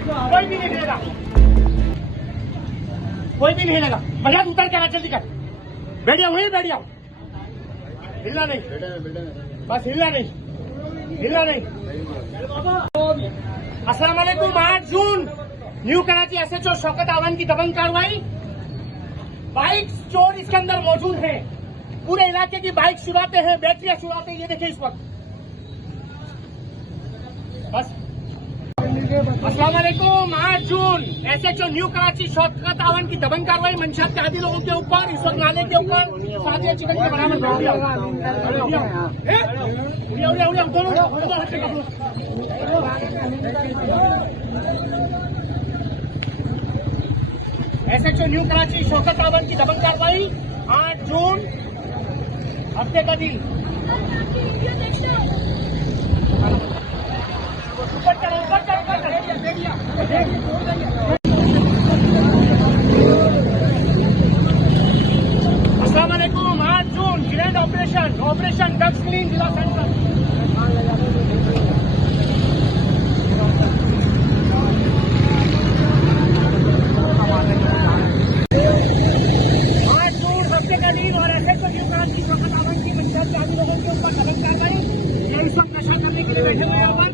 कोई भी नहीं हिलेगा, कोई भी नहीं हिलेगा। बजाज उतर के जल्दी कर, बैठ जाओ वहीं बैठ जाओ, हिलना नहीं, बस हिलना नहीं, हिलना नहीं। अस्सलाम वालेकुम। 8 जून न्यू कराची एसएचओ शौकत आवान की दबंग कार्रवाई। बाइक चोर इसके अंदर मौजूद हैं, पूरे इलाके की बाइक चुराते हैं, बैटरियां चुराते हैं। ये देखिए इस वक्त बस। अस्सलाम वालेकुम। 8 जून एसएचओ न्यू कराची शौकत आवान की दबंग कार्रवाई मंशात के आदि लोगों के ऊपर। इस वक्त नाले के ऊपर सादिया चिकन के बरामद कर दिया। एसएचओ न्यू कराची शौकत आवान की दबंग कार्रवाई। 8 जून हफ्ते का दिन। ऊपर चलो, ऊपर चलो, ऊपर चलो। अस्सलाम वालेकुम। 8 जून ग्रैंड ऑपरेशन ड्रग्स क्लीन जिला सेंटर। 8 जून हफ्ते का दिन और एसएचओ न्यू कराची शौकत आवान की पंचायत के आदि लोगों के ऊपर दबंग कार्रवाई। ये इस वक्त नशा करने के लिए बैठे हुए यहाँ पर।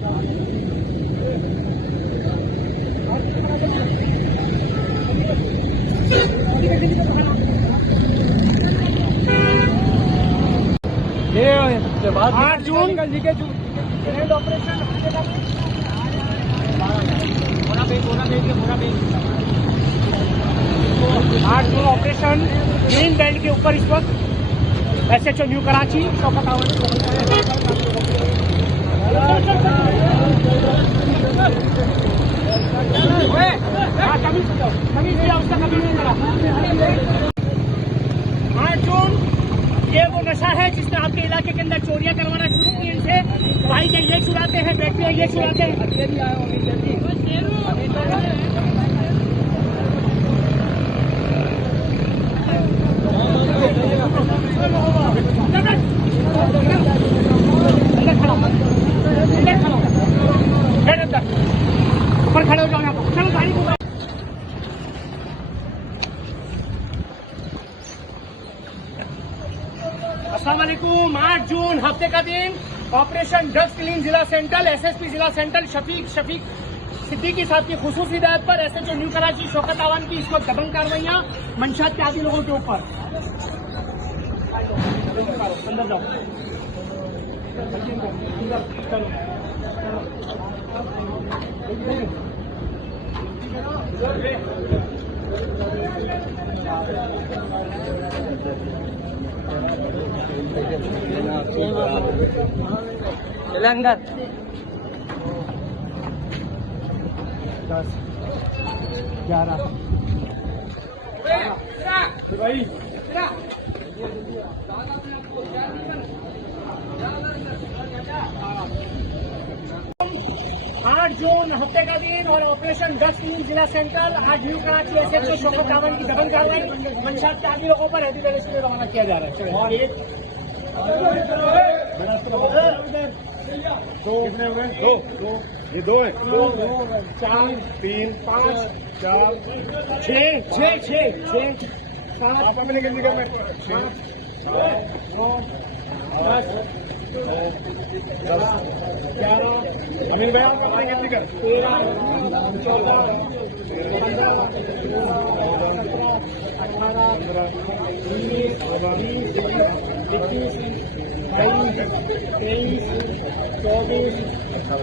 ये 8 जून ग्रैंड ऑपरेशन 8 जून ऑपरेशन ग्रीन बेल्ट के ऊपर इस वक्त एसएचओ न्यू कराची शौकत आवान। 8 जून ये वो नशा है जिसने आपके इलाके के अंदर चोरियां करवाना शुरू की। इनसे बाइकें ये चुराते हैं, बैटरियां ये चुराते हैं। ऊपर खड़े हो जाओ यहाँ पर। चलो गाड़ी को। अस्सलाम वालेकुम। 8 जून हफ्ते का दिन ऑपरेशन ड्रग्स क्लीन जिला सेंट्रल। एसएसपी जिला सेंट्रल शफीक सिद्दीकी साहब की खुसूसी हिदायत पर एसएचओ न्यू कराची शौकत आवान की इस वक्त दबंग कार्रवाइयां मंशात के आदि लोगों के ऊपर। अंदर जाओ। चले अंदर। 10 11 भाई 8 जून हफ्ते का दिन और ऑपरेशन ड्रग्स क्लीन जिला सेंट्रल। आज न्यू कराची एसएचओ शौकत आवान की दबंग कार्रवाई मंशात के आदि लोगों पर एहतियात के लिए रवाना किया जा रहा है। दो ये 2 है, 2 4 3 5 4 6 7 आप अपने गंदी कर में 9 10 11 अमीन भाई आप अपने गंदी कर 13 14 15 18 19 20 21 22 23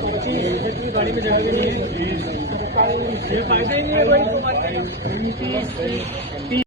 24 25 गाड़ी में जगह भी नहीं है। ये फायदा ही नहीं है भाई। 29 30